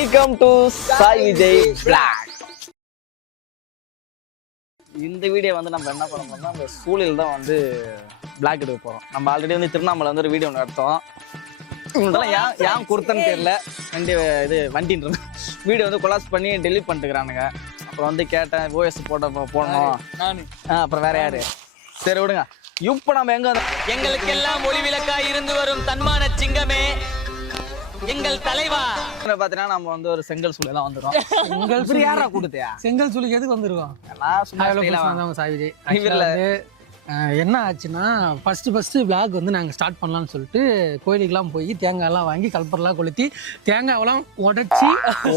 Welcome to Sai Vijay vlog. இந்த video வந்து நம்ம என்ன பண்ண போறோம்னா அந்த சூழலில் தான் வந்து பிளாக் எடுக்க போறோம். நம்ம ஆல்ரெடி வந்து திருவண்ணாமலை வந்து ஒரு வீடியோ ஒன்று எடுத்தோம். இதெல்லாம் ஏன் கொடுத்தன்னு தெரியல. வண்டின்ற வீடியோ வந்து கொலாஸ் பண்ணி டெலிட் பண்ணிட்டுக்கிறானுங்க. அப்புறம் வந்து கேட்டேன் ஓஎஸ் போடணும். அப்புறம் வேற யாரு, சரி விடுங்க. இப்போ நம்ம எங்க எங்களுக்கெல்லாம் ஒளிவிளக்காய் இருந்து வரும் தன்மான சிங்கமே எங்கள் தலைவா. பாத்தீங்கன்னா நம்ம வந்து ஒரு செங்கல் சூழலாம் வந்துடும். செங்கல் யாரா கொடுத்தியா? செங்கல் சூழலுக்கு எதுக்கு வந்துருக்கோம்? சாய் விஜய். என்ன ஆச்சுன்னா ஃபர்ஸ்ட் விளாக் வந்து நாங்கள் ஸ்டார்ட் பண்ணலாம்னு சொல்லிட்டு கோயிலுக்கெல்லாம் போய் தேங்காய்லாம் வாங்கி கல்பரெல்லாம் கொளுத்தி தேங்காயெல்லாம் உடச்சி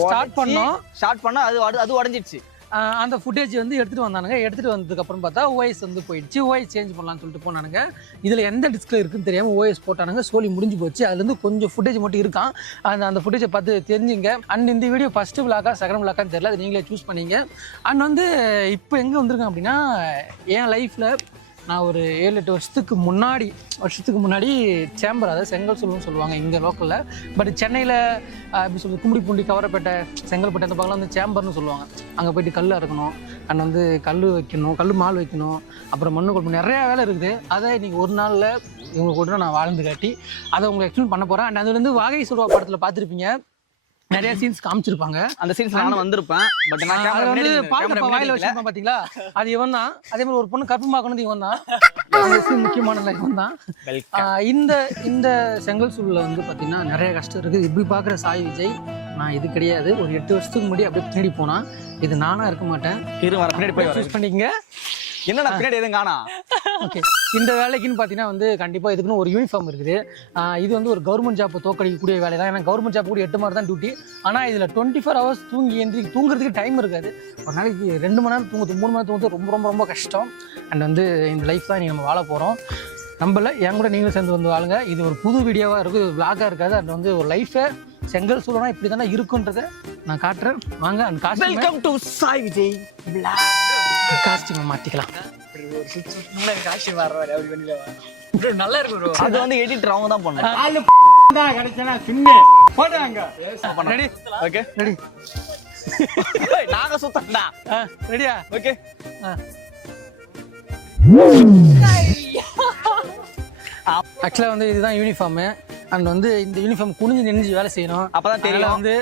ஸ்டார்ட் பண்ணோம். அது உடஞ்சிடுச்சு. அந்த ஃபுட்டேஜ் வந்து எடுத்துகிட்டு வந்தானுங்க. எடுத்துகிட்டு வந்ததுக்கப்புறம் பார்த்தா ஓஎஸ் வந்து போயிடுச்சு. ஓஎஸ் சேஞ்ச் பண்ணலான்னு சொல்லிட்டு போனானுங்க. இதில் எந்த டிஸ்கில் இருக்குன்னு தெரியாமல் ஓஎஸ் போட்டானுங்க. சோலி முடிஞ்சு போச்சு. அதுலேருந்து கொஞ்சம் ஃபுட்டேஜ் மட்டும் இருக்கான். அந்த ஃபுட்டேஜை பார்த்து தெரிஞ்சுங்க. அண்ட் இந்த வீடியோ ஃபஸ்ட்டு விளாக்கா செகண்ட் விளாக்கான்னு தெரியல, அது நீங்களே சூஸ் பண்ணிங்க. அண்ட் வந்து இப்போ எங்கே வந்திருக்கேன் அப்படின்னா, என் லைஃப்பில் நான் ஒரு 7-8 வருஷத்துக்கு முன்னாடி சேம்பர், அதாவது செங்கல் சூழல்னு சொல்லுவாங்க இங்கே லோக்கலில். பட் சென்னையில் எப்படி சொல்கிறது, கும்மிடிப்பூண்டி, கவரப்பேட்டை, செங்கல்பேட்டை அந்த பக்கம்லாம் வந்து சேம்பர்னு சொல்லுவாங்க. அங்கே போய்ட்டு கல் அறுக்கணும், அண்ட் வந்து கல் வைக்கணும், கல் மால் வைக்கணும், அப்புறம் மண்ணு கொண்டு நிறையா வேலை இருக்குது. அதை இன்றைக்கி ஒரு நாளில் இவங்க கூட நான் வாழ்ந்து காட்டி அதை உங்களுக்கு எக்ஸ்பிளைன் பண்ண போகிறேன். அண்ட் அது வந்து வாகை சுடுவா படத்தில் பார்த்துருப்பீங்க, நிறைய சீன்ஸ் காமிச்சிருப்பாங்க. அந்த சீன்ஸ் நானும் வந்திருப்பேன். பட் நான் அது வந்து பால் வாயில வச்சிருப்பேன் பாத்தீங்களா, அது இவன் தான். அதே மாதிரி ஒரு பொண்ணு கற்பமாக்கணும் இவன் தான். முக்கியமான இவன் தான். இந்த செங்கல் சூழல வந்து பாத்தீங்கன்னா நிறைய கஷ்டம் இருக்குது. இப்படி பாக்குற சாய் விஜய் நான் இது கிடையாது. ஒரு 8 வருஷத்துக்கு முன்னாடி அப்படியே பின்னாடி போனா இது நானா இருக்க மாட்டேன். பின்னாடி போய் சூஸ் பண்ணிக்கங்க. என்னடா பின்னாடி எதுவும் காணா? ஓகே, இந்த வேலைக்குன்னு பார்த்தீங்கன்னா வந்து கண்டிப்பாக இதுக்குன்னு ஒரு யூனிஃபார்ம் இருக்குது. இது வந்து ஒரு கவர்மெண்ட் ஜாப் தோக்கடிக்கக்கூடிய வேலை தான். ஏன்னா கவர்மெண்ட் ஜாப் கூட 8 மணி நேரம் தான் டியூட்டி. ஆனால் இதில் 24 ஹவர்ஸ் தூங்குறதுக்கு டைம் இருக்காது. ஒரு நாளைக்கு 2 மணி நேரம் தூங்குறது, 3 மணி நேரம் தூங்குறது ரொம்ப ரொம்ப ரொம்ப கஷ்டம். அண்ட் வந்து இந்த லைஃப் தான் நம்ம வாழ போகிறோம். நம்மள என் கூட நீங்களும் சேர்ந்து வந்து வாழுங்க. இது ஒரு புது வீடியோவாக இருக்குது, ஒரு விளாகாக இருக்காது. அண்ட் வந்து ஒரு லைஃபை செங்கல் சூழனா இப்படி தானே இருக்குன்றதை நான் காட்டுறேன். வாங்க. And welcome to Sai Vijay vlog. Costume மாற்றிக்கலாம். நல்லா இருக்கு. அது வந்து எடிட்டர் அவங்க தான் பண்ணுவாங்க. ரெடி? Okay ready. நாங்க சுத்தம்டா. ரெடியா? ஓகே. ஆக்சுவலாக வந்து இதுதான் யூனிஃபார்மு. அண்ட் வந்து இந்த யூனிஃபார்ம் குனிஞ்சு நினைஞ்சு வேலை செய்யணும். அப்பதான் தெரியல வந்து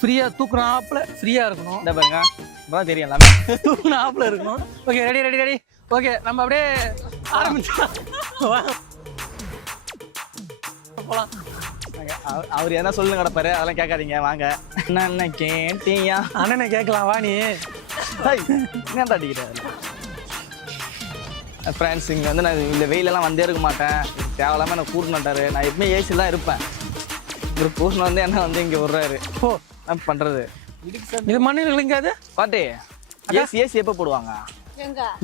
ஃப்ரீயாக தூக்குறாப்புல ஃப்ரீயாக இருக்கணும். இந்த பாருங்க, இப்பதான் தெரியும் எல்லாமே. தூக்குனாப்புல இருக்கணும். Okay, ready. ஓகே, நம்ம அப்படியே ஆரம்பிச்சோம். போலாம். அவர் என்ன சொல்லுங்க கிடப்பாரு, அதெல்லாம் கேட்காதீங்க. வாங்க. என்ன கேட்டியா? அண்ணனை கேட்கலாம், வா நீ. என்ன அடிக்கிறாரு ஃப்ரெண்ட்ஸ்? இங்கே வந்து நான் இந்த வெயிலெல்லாம் வந்தே இருக்க மாட்டேன். தேவையில்லாமல் என்ன கூட்டினாட்டாரு. நான் எப்பவுமே ஏசி தான் இருப்பேன். ஒரு பூசணம் வந்து என்ன வந்து இங்கே விடுறாரு. ஓ, என்ன பண்ணுறது? இது மண்ணில் இல்லைங்காது பாட்டி. ஏசி எப்போ போடுவாங்க?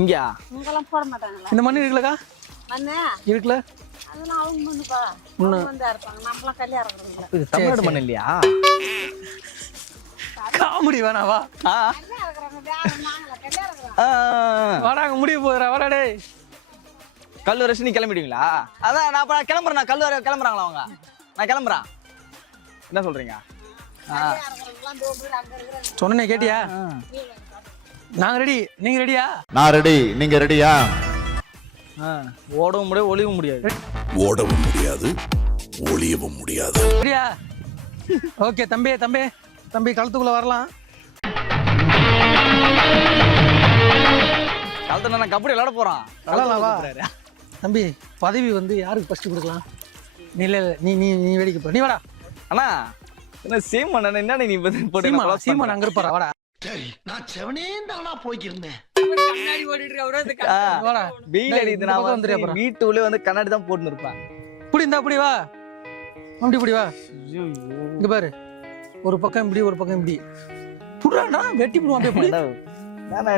இங்கயா? இங்கெல்லாம் போட மாட்டாங்களா? இந்த மண்ணு இருக்குல்லக்கா? மண்ணு இருக்குல்ல? அதெல்லாம் அவங்க மண்ணுப்பா. அவங்க வந்து இருப்பாங்க. நம்மளாம் கல்யாணம் இருக்கிறோம். இது தமிழ்நாடு மண் இல்லையா? காமெடி வேணாவா? கல்யாணம் இருக்கிறாங்க. நாங்களா கல்யாணம் இருக்கிறோம். வாடாங்க, முடிய போகிறா. வாடாடே. கல்லூரி ரசி நீ கிளம்பிடுவீங்களா? அதான் நான் கிளம்புறேன். நான் கல்லூரி கிளம்புறாங்களா அவங்க? நான் கிளம்புறேன். என்ன சொல்றீங்க? சொன்னே கேட்டியா? நாங்க ரெடி, நீங்க ரெடியா? நான் ரெடி, நீங்க ரெடியா? ஓடவும் முடியாது, ஒளியவும் முடியாது. ஓடவும் முடியாது, ஒளியவும் முடியாது. ரெடியா? ஓகே தம்பி களத்துக்குள்ள வரலாம். களத்துல நான் கபடி விளையாட போறான். தம்பி, பதவி வந்து யாருக்கு ஃபர்ஸ்ட் கொடுக்கலாம்? நீ வேடிக்கை போற. நீ வாடா. அண்ணா என்ன சீமான் என்ன நீ போட்டு சீமான் அங்க இருப்பாரா? வாடா. சரி, நான் செவனே தானா போய்க்கிருந்தேன். கண்ணாடி ஓடிட்டு அவரு வாடா. வெயில் அடிக்குது. நான் வந்து வீட்டுக்குள்ளே வந்து கண்ணாடி தான் போட்டுன்னு இருப்பேன். இப்படி வா. அப்படி வா. இங்க பாரு, ஒரு பக்கம் இப்படி, ஒரு பக்கம் இப்படி. புடுறாடா, வெட்டி புடுவான் அப்படியே.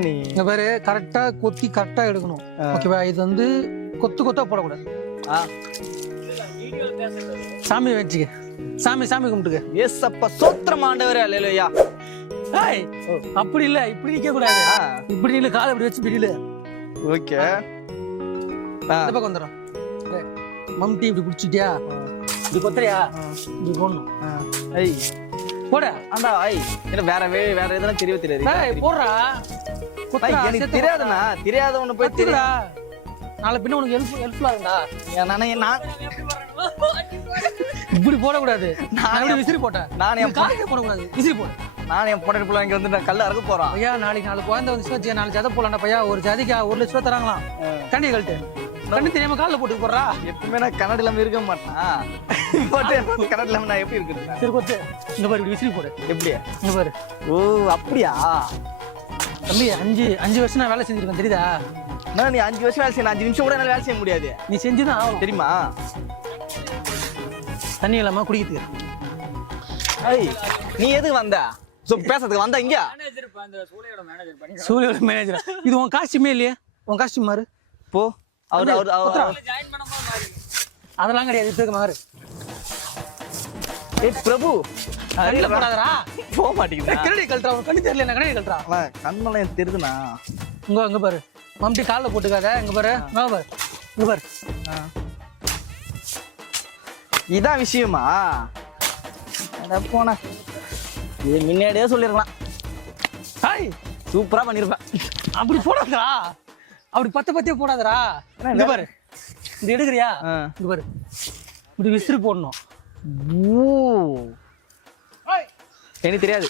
நீ இங்க பாரு, கரெக்டா கொத்தி கரெக்டா எடுக்கணும். ஓகேவா? இது வந்து கொத்தா போடக்கூடாது. சாமி வச்சுக்க. சாமி கும்பிட்டுக்க. ஏசப்பா சோத்திரம் ஆண்டவரே, அல்லேலூயா. ஏய், அப்படி இல்ல, இப்படி நிக்க கூடாது. இப்படி இல்ல, காலை இப்படி வச்சு பிடில. ஓகே. இந்த பக்கம் வந்துடும். மம்டி இப்படி பிடிச்சிட்டியா? இப்படி கொத்துறியா? இப்படி போடணும். போட ஆண்டா ஐய் என்ன வேற எதெல்லாம் தெரியவே தெரியாது ஏய் போடுறா குத்துடா, எனக்கு சேர்த்து தெரியாதுண்ணா தெரியாத ஒண்ணு போய் குத்துடா. நாளை பின்ன உனக்கு ஹெல்ப்ஃபுல்லா இருந்தா நான் இப்படி போடக்கூடாது. நான் எப்படி விசிறி போட்டேன். நான் என் காலையில போடக்கூடாது, விசிறி போடு. நான் என் பொண்ணு பிள்ளை இங்க வந்து நான் கல்ல அறுக்க போறான் ஐயா நாளைக்கு 4 குழந்தை வந்து 4 ஜதை போடலாம்டா பையா. ஒரு ஜாதிக்கு 1 லட்ச ரூபா தராங்களாம். கண்டி கழட்டு கண்ணு தெரியாம காலில் போட்டு போடுறா. எப்பவுமே நான் கன்னட இல்லாம இருக்க மாட்டேன் போட்டு கன்னட இல்லாம நான் எப்படி இருக்குது சரி கொத்து இங்க பாரு, இப்படி விசிறி போடு. எப்படியா இங்க பாரு. ஓ அப்படியா தம்பி 5 வருஷம் நான் வேலை செஞ்சிருக்கேன் தெரியுதா? நான் நீ 5 வருஷம் வேலை செய்யணும் 5 நிமிஷம் கூட என்னால வேலை செய்ய முடியாது நீ செஞ்சுதான் ஆகணும். தெரியுமா தண்ணி இல்லாம குடிக்கிறதுக்கு. ஐய் நீ எதுக்கு வந்த பேசுறதுக்கு வந்தா இங்க சூரியோட மேனேஜர். இது உன் காஸ்டியூமே இல்லையே? உன் காஸ்டியூம் மாறு போ அவர் அதெல்லாம் கிடையாது. இதுக்கு மாறு. ஏய் பிரபு கண்ணில் போடாதடா. போக மாட்டேங்குது கண்ணாடி கழட்டுறா. உனக்கு கண்ணு தெரியல, என்ன கண்ணாடி கழட்டுறா. கண்மெல்லாம் எனக்கு தெரியுதுண்ணா இங்க பாரு, மம்டி காலில் போட்டுக்காத. இங்க பாரு, இங்க பாரு, இங்க பாரு. இதான் விஷயமா போன இது முன்னாடியே சொல்லிருக்கலாம் ஹாய் சூப்பரா பண்ணிருப்பேன் அப்படி போடாதடா. அப்படி பத்தியே போடாதடா. இங்க பாரு, இது எடுக்கிறியா? இங்க பாரு, இப்படி விசிறி போடணும். ஓ எனக்கு தெரியாது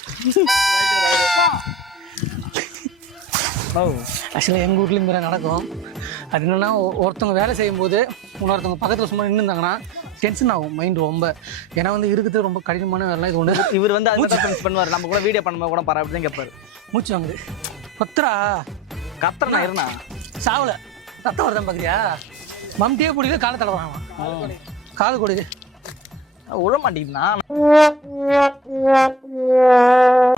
ஆக்சுவலாக எங்கள் வீட்லேயும் இந்த மாதிரி நடக்கும். அது என்னென்னா ஒருத்தவங்க வேலை செய்யும்போது இன்னொருத்தவங்க பக்கத்தில் சும்மா நின்று இருந்தாங்கன்னா டென்ஷன் ஆகும் மைண்டு ரொம்ப. ஏன்னா வந்து இருக்கிறது ரொம்ப கடினமான வேலை இது ஒன்று. இவர் வந்து அதுதான் பண்ணுவார். நம்ம கூட வீடியோ பண்ணும்போது கூட பரவாயில்ல அப்படின்னு கேட்பாரு. மூச்சு வாங்குது. கொத்துறா கத்துறா இருந்தா சாவல ரத்தம் வருதான் பார்க்குறியா? மம்டியே பிடிக்கல, காலை தலை வாங்கலாம். காது கொடுது விட மாட்டேங்குதுண்ணா.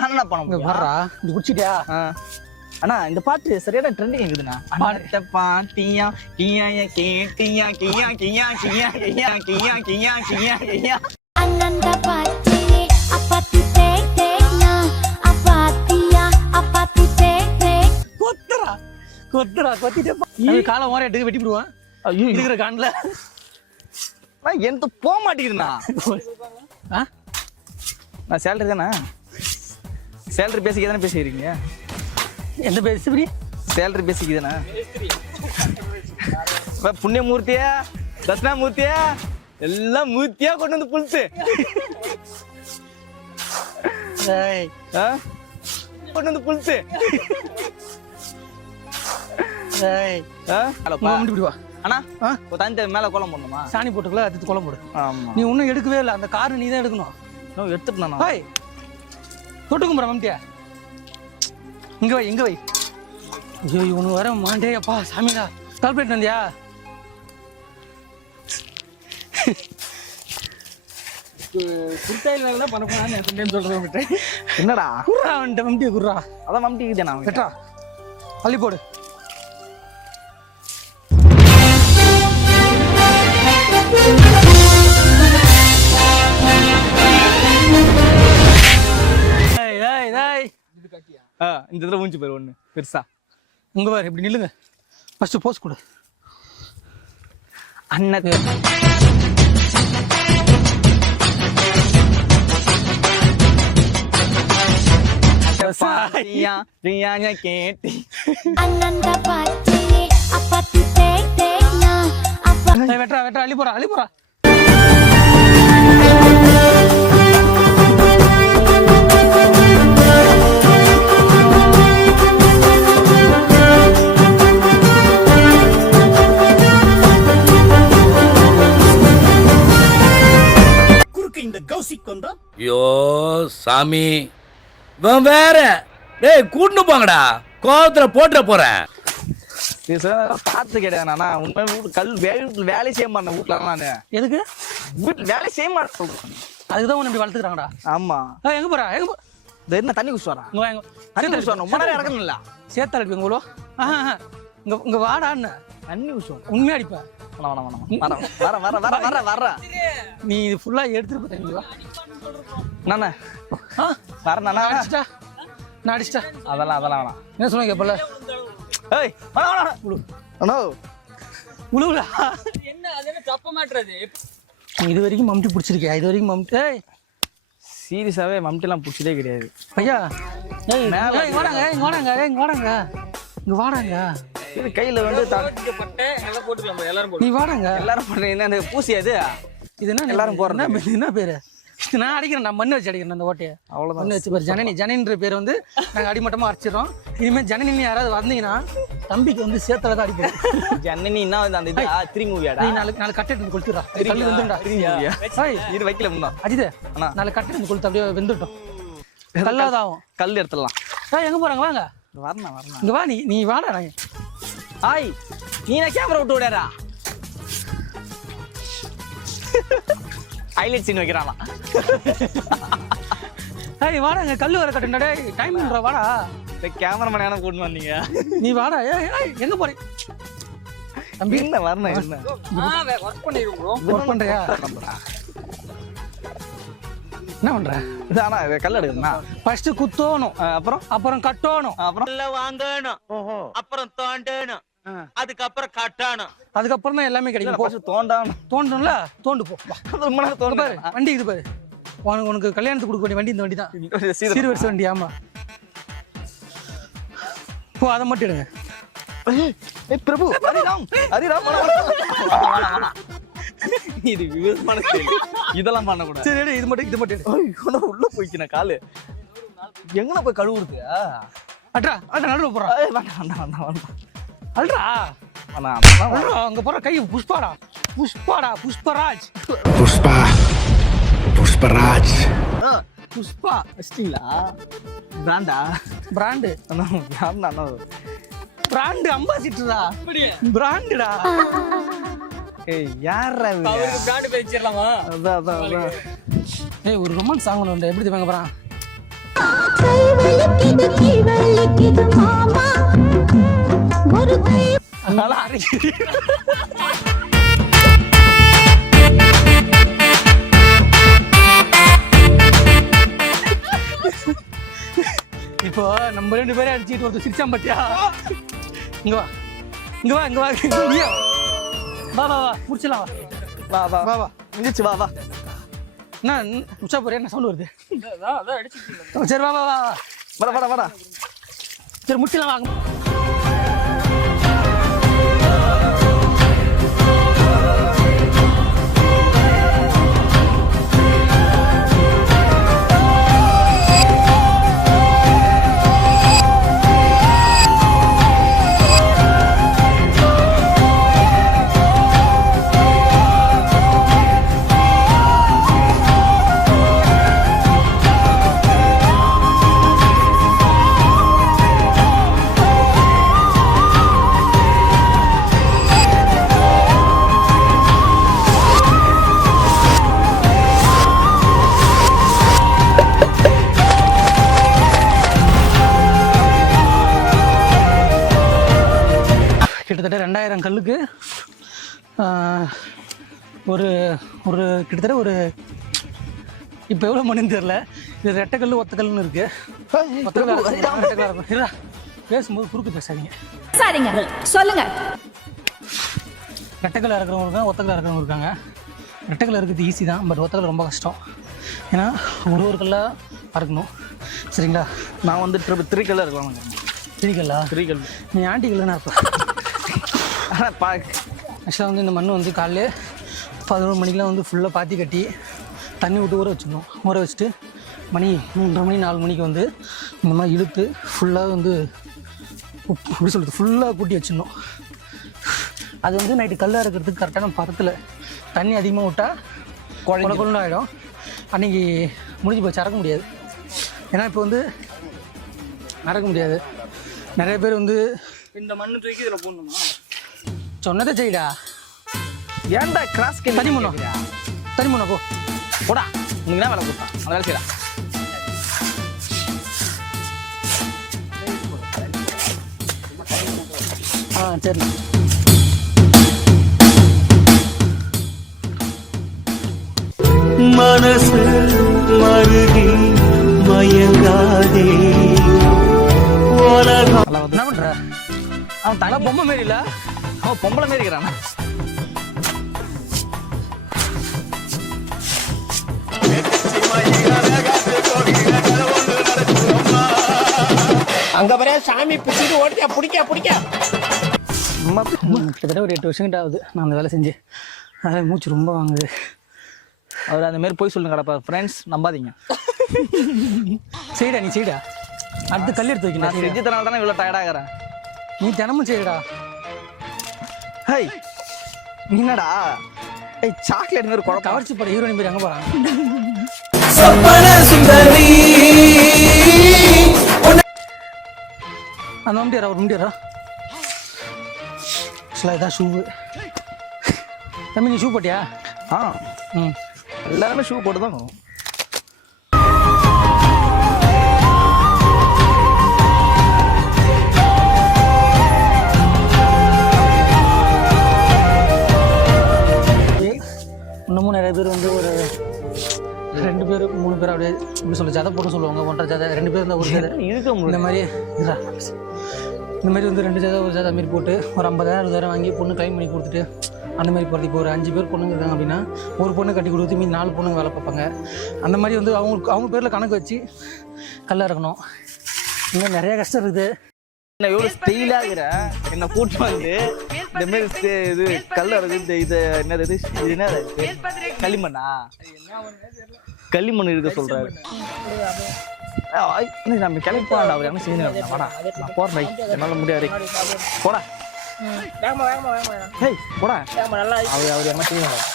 என்ன பண்ண முடியும்? வர்றா இது குடிச்சிட்டியா? அண்ணா இந்த பாட்டு சரியான ட்ரெண்டிங் இருக்குதுண்ணா. பாட்ட பாட்டியா கியா கேட்டியா கியா கியா கியா கியா கியா கியா கியா கியா Ananda pati apati tek tekna apatia apati tek tek கொத்துறா கொத்துறா கொத்திட்டே காலை ஓர எடுத்து வெட்டி விடுவான். ஐயோ இருக்கிற காண்டில் எனக்கு போக மாட்டேங்குதுண்ணா. நான் சேலரி தானே சேலரி பேசிக்க தானே பேசிக்கிறீங்க. எந்த பேர் இப்படி சேலரி பேசிக்கு தானே புண்ணியமூர்த்தியா தட்சிணாமூர்த்தியா எல்லாம் மூர்த்தியா கொண்டு வந்து புழுத்து கொண்டு வந்து புழுத்து அண்ணா தண்ணி மேல கோலம் போடணுமா? சாணி போட்டுக்கல அடுத்து கோலம் போடு. ஆமா நீ ஒன்றும் எடுக்கவே இல்லை. அந்த காரு நீ தான் எடுக்கணும். எடுத்துட்டு ஹாய் தொட்டு கும்பிட்ற மம்டியா. இங்க வை இங்க வை. ஐயோ இவனு வர மாண்டே அப்பா சாமிடா. கால்குலேட் வந்தியா? குர்த்தாயில் பண்ண போனான்னு சொல்றேன். என்னடா குர்ரா வந்துட்டு மம்டியா குர்ரா. அதான் மம்டி தானே கெட்டா அள்ளி போடு. இந்த தடவை மூஞ்சி பேர் ஒண்ணு பெருசா உங்க பாரு இப்படி நில்லுங்க. ஃபர்ஸ்ட் போஸ் கொடு. அண்ணது கேட்டி Ananda pati apati tek tekna apati வெட்றா வெட்றா அள்ளி போறா அள்ளி போறா. ஐயோ சாமி இவன் வேற. டேய் கூட்டு போங்கடா, கோவத்துல போட்டுற போறேன். பார்த்து கிடையாதுண்ணா. உண்மை கல் வேலை செய்ய மாட்டேன் வீட்டுல. நானு எதுக்கு வீட்டுல வேலை செய்ய மாட்டேன். அதுதான் உன்னை இப்படி வளர்த்துக்கிறாங்கடா. ஆமா எங்க போறா எங்க என்ன தண்ணி குடிச்சு வரேன். இங்க வாங்க தண்ணி குடிச்சு வரணும். ரொம்ப நேரம் இறக்கணும்ல. சேர்த்தா அடிப்பீங்க இவ்வளோ. இங்க இங்க வாடான்னு தண்ணி குடிச்சு வரணும். உண்மையா அடிப்பேன். வர நீ இது ஃபுல்லா எடுத்துட்டு போறீங்களா? நானே வரேன். அடிச்சிட்டா நான் அடிச்சிட்டா. அதெல்லாம் வேணாம். என்ன சொன்ன கேப்பல? ஏய் அண்ணா உழுவுடா. என்ன அது என்ன தப்ப மாட்டறது? இது வரைக்கும் மம்டி பிடிச்சிருக்கியா? இது வரைக்கும் மம்டி சீரியஸாவே மம்டிலாம் பிடிச்சதே கிடையாது. ஐயா இங்க வாடாங்க இங்க வாடாங்க இங்க வாடாங்க இங்க வாடாங்க. இது கையில வந்து நீ வாடாங்க. எல்லாரும் பண்றீங்க அந்த பூசி அது இது என்ன எல்லாரும் போடுறேன் என்ன பேரு நான் அடிக்கிறேன். நான் மண்ணு வச்சு அடிக்கிறேன் அந்த ஓட்டையை. அவ்வளோதான் மண்ணு வச்சு பேர் ஜனனின்ற பேர் வந்து நாங்கள் அடிமட்டமாக அடிச்சிடறோம். இனிமேல் ஜனனின்னு யாராவது வந்தீங்கன்னா தம்பிக்கு வந்து சேர்த்தல தான் அடிப்போம். ஜனனின்னா அந்த இது த்ரீ மூவியாடா. நீ நாலு கட்டை எடுத்து கொளுத்துறா. கல் வெந்துடா. இது வைக்கல முன்னா அஜிதே நாலு கட்டை எடுத்து கொளுத்து அப்படியே வெந்துட்டோம். கல்லாதாகும். கல் எடுத்துடலாம். எங்க போறாங்க வாங்க. வரணும் இங்க வா நீ வாடா. ஹாய் நீ நான் கேமரா விட்டு விடாரா. Highlight scene வைக்கிறானா. ஏய் வாடாங்க கல்லு வர கட்டுடா. டேய் டைம் பண்றா வாடா. கேமராமேன் என்ன கூட்டிட்டு வந்தீங்க. நீ வாடா. ஏய் எங்க போறீங்க தம்பி? என்ன வரணும் என்ன வர்க் பண்ணிருக்கோம் ப்ரோ. வர்க் பண்றியா? என்ன பண்ற? ஆனா கல் எடுக்கணும்னா ஃபர்ஸ்ட் குத்தோணும், அப்புறம் கட்டணும், அப்புறம் வாங்கணும், அப்புறம் தோண்டணும், அதுக்கப்புறம் கட்டணும், அதுக்கப்புறம் தான் எல்லாமே கிடைக்கும். தோண்டணும்ல தோண்டு போ. ரொம்ப நேரம் தோண்டு பாரு வண்டி இது பாரு. உனக்கு கல்யாணத்துக்கு கொடுக்க வேண்டிய வண்டி இந்த வண்டி தான். சீர்வரிசை வண்டி. ஆமா போ அதை மட்டும் எடுங்க. பிரபு ஹரிராம் இது விவசாய இதெல்லாம் பண்ணக்கூடாது. சரி இது மட்டும் உள்ள போய்க்கின காலு எங்கன போய் கழுவுறது. அட்ரா நடுவு போறா. வேண்டாம் அல்றா அங்க போற கை புஷ்பாடா புஷ்பராஜ் புஷ்பராஜ் புஷ்பா வச்சிட்டீங்களா? பிராண்டு அம்பாசிடரா பிராண்டுடா. யாரா பிராண்ட் பேசிடலாமா? ஏய் ஒரு ரொமான்ஸ் சாங் ஒன்று எப்படி வாங்க போறான். இப்போ நம்ம 2 பேரும் அடிச்சுட்டு ஒருத்தர் சிரிச்சான் பாத்தியா? இங்க வா முடிச்சலாம். வா முடிச்சு வா என்ன உச்சா போற என்ன சவுண்ட் வருது? சரி வாடா சரி முடிச்சலாம் வாங்க. கிட்டத்தட்ட 2000 கல்லுக்கு ஒரு கிட்டத்தட்ட ஒரு இப்போ எவ்வளோ மணின்னு தெரியல. இது ரெட்டைக்கல் ஒத்தக்கல்னு இருக்கு. பேசும்போது குறுக்கு பேசாதீங்க. சொல்லுங்க. ரெட்டைக்கல் இறக்குறவங்க இருக்காங்க, ஒத்தக்கல் இறக்குறவங்க இருக்காங்க. ரெட்டைக்கல் இருக்கிறது ஈஸி தான், பட் ஒத்தக்கல் ரொம்ப கஷ்டம். ஏன்னா ஒரு கல்லாக அறுக்கணும். சரிங்களா? நான் வந்து 3 கல்லாக இருக்கலாம். 3 கல் நீ ஆண்டிக்கல் தான் இருப்பேன். ஆக்சுவலாக வந்து இந்த மண் வந்து காலையில் 11 மணிக்கெலாம் வந்து ஃபுல்லாக பாத்தி கட்டி தண்ணி விட்டு ஊற வச்சிடணும். ஊற வச்சுட்டு மணி 3:30 மணி 4 மணிக்கு வந்து இந்த மாதிரி இழுத்து ஃபுல்லாக வந்து எப்படி சொல்கிறது ஃபுல்லாக கூட்டி வச்சிடணும். அது வந்து நைட்டு கல்லாக இருக்கிறதுக்கு கரெக்டான பதத்தில் தண்ணி அதிகமாக விட்டால் கொண்டு ஆகிடும். அன்றைக்கி முடிஞ்சு போய் அறக்க முடியாது. ஏன்னா இப்போ வந்து நடக்க முடியாது. நிறைய பேர் வந்து இந்த மண்ணு தூக்கி இதில் போடணுமா? சொன்னதை செய்டா. ஏன்டா கிராஸ் தனி முன்னோ போ போடா. உனக்கு என்ன வேலை கொடுத்தான் அந்த வேலை செய்யலாம். சரி மனசு மருகி மயங்காதே. என்ன பண்ற? அவன் தலை பொம்மை மாரி இல்ல, அவன் பொம்பளை மாரி இருக்கிறான். அங்க வர சாமி பிடிச்சிட்டு ஓடியா பிடிக்க கிட்டத்தட்ட ஒரு 8 வருஷம் கிட்ட ஆகுது நான் அந்த வேலை செஞ்சு. அதான் மூச்சு ரொம்ப வாங்குது. அவர் அந்த மாதிரி போய் சொல்லுங்க கிடப்பா ஃப்ரெண்ட்ஸ், நம்பாதீங்க. செய்டா, நீ செய்டா. அடுத்து கல் எடுத்து வைக்கணும். நான் செஞ்சதுனால தானே இவ்வளோ டயர்டாகிறேன். நீ தினமும் செய்டா. ஹை என்னடா சாக்லேட் மாதிரி குழப்பம். கவர்ச்சி பட ஹீரோயின் பேர் எங்கே போகிறான்? அந்த முடியாரா ஒரு முடியாரா இதான் ஷூவு. தம்பி நீ ஷூ போட்டியா? எல்லாருமே ஷூ போட்டு தான் வரும். இன்னமும் நிறைய பேர் வந்து ஒரு 2 பேர் 3 பேர் அப்படியே இப்படி சொல்ல ஜதை போட்டு சொல்லுவாங்க. 1.5 ஜதை 2 பேர் இருந்தால் ஒரு ஜதை இருக்க முடியும். இந்த மாதிரி வந்து 2 ஜதை ஒரு ஜதை மாரி போட்டு ஒரு 50,000 60,000 வாங்கி பொண்ணு க்ளைம் பண்ணி கொடுத்துட்டு அந்த மாதிரி போகிறது. இப்போ ஒரு 5 பேர் பொண்ணுங்க இருக்காங்க அப்படின்னா ஒரு பொண்ணு கட்டி கொடுத்து மீதி 4 பொண்ணுங்க வேலை பார்ப்பாங்க. அந்த மாதிரி வந்து அவங்க பேரில் கணக்கு வச்சு கல்ல இறக்கணும். இன்னும் நிறைய கஷ்டம் இருக்குது. என்ன எவ்வளோ ஸ்டைலாகிற என்னை கூட்டு வந்து இந்த மாதிரி இது கல் இருக்குது. இது என்னது இது என்ன களிமண்ணா? களிமண் இருக்க சொல்கிறாரு. நம்ம கிளப்பாடா, அவர் என்ன செய்யணும்? வாடா நான் போகிறேன். பை என்னால் முடியாது. போடா ஹேய் போடா. அவர் என்ன செய்யணும்?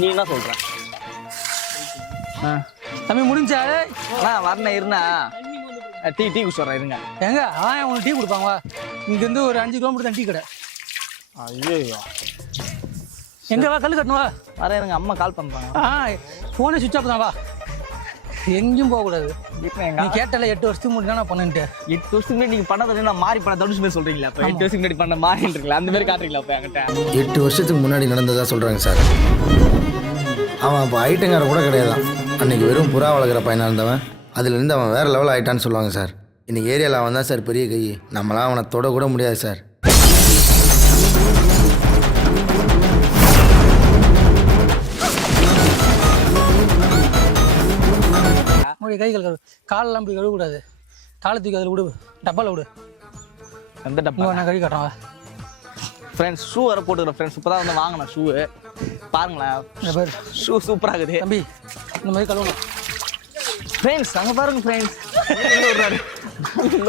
நீ என்ன சொல்ற? தம்பி முடிஞ்சா வரணும் இருண்ணா. டீ குடிச்சுட்றேன் இருங்க. எங்க உனக்கு டீ கொடுப்பாங்க. இங்கேருந்து ஒரு 5 கிலோமீட்டர் தான் டீ கடை. ஐயோ எங்க வா கல் கட்டணுவா? வர எனக்கு அம்மா கால் பண்ணுறாங்க. ஃபோனே சுவிட்ச் ஆஃப் தான். வா எங்கேயும் போகக்கூடாது. நீ கேட்டல 8 வருஷத்துக்கு முன்னாடி நான் பண்ணேன்ட்டு. 8 வருஷத்துக்கு முன்னாடி நீங்கள் பண்ணதை நான் மாறி பண்ண தடுச்சு மாதிரி சொல்கிறீங்களா? இப்போ 8 வருஷத்துக்கு முன்னாடி பண்ண மாறின்றீங்களா? அந்த மாதிரி காட்டுறீங்களா? இப்போ என்கிட்ட 8 வருஷத்துக்கு முன்னாடி நடந்ததா சொல்கிறாங்க சார். அவன் அப்போ ஐட்டங்கார கூட கிடையாதான். அன்றைக்கி வெறும் புறா வளர்க்குற பையனாக இருந்தவன் அதுலேருந்து அவன் வேறு லெவல் ஆகிட்டான்னு சொல்லுவாங்க சார். இன்றைக்கி ஏரியாவில் அவன் தான் சார் பெரிய கை. நம்மளாம் அவனை தொட கூட முடியாது சார். கைகள் காலெல்லாம் இப்படி கழுவக்கூடாது. காலை தூக்கி அதில் விடு, டப்பாவில் விடு. அந்த டப்பா நான் கழுவி காட்டுறேன். ஃப்ரெண்ட்ஸ் ஷூ வர போட்டுக்கிறேன் ஃப்ரெண்ட்ஸ். இப்போ தான் வந்து வாங்கினேன் ஷூ. பாருங்களேன் ஷூ சூப்பராக இருக்குது. தம்பி இந்த மாதிரி கழுவணும் ஃப்ரெண்ட்ஸ். அங்கே பாருங்க ஃப்ரெண்ட்ஸ்.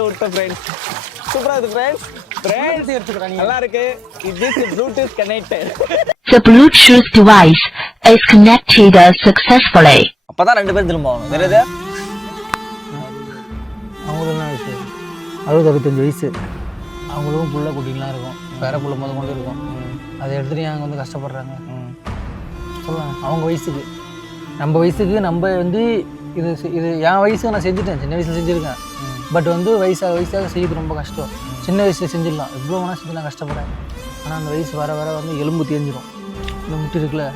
விட்ட ஃப்ரெண்ட்ஸ் சூப்பராக இருக்குது ஃப்ரெண்ட்ஸ். ஃப்ரெண்ட்ஸ் எடுத்துக்கிறேன். நல்லா இருக்கு. இது Bluetooth connected. The Bluetooth device is connected successfully. அப்பதான் 2 பேர் திரும்ப ஆகணும். வேற எது? அவங்களுக்கு என்ன வயசு? 60-65 வயசு. அவங்களும் புள்ள குட்டிலாம் இருக்கும். பேர புள்ள கொண்டு இருக்கும். அதை எடுத்துகிட்டு அங்கே வந்து கஷ்டப்படுறாங்க. சொல்லலாம் அவங்க வயசுக்கு. நம்ம வயசுக்கு நம்ம வந்து இது என் வயசுக்கு நான் செஞ்சுட்டேன். சின்ன வயசில் செஞ்சுருக்கேன். பட் வந்து வயசாக செய்யறது ரொம்ப கஷ்டம். சின்ன வயசில் செஞ்சிடலாம், எவ்வளோ வேணால் செஞ்சிடலாம், கஷ்டப்படாது. ஆனால் அந்த வயசு வர வந்து எலும்பு தேஞ்சிடும். இந்த முட்டி இருக்குல்ல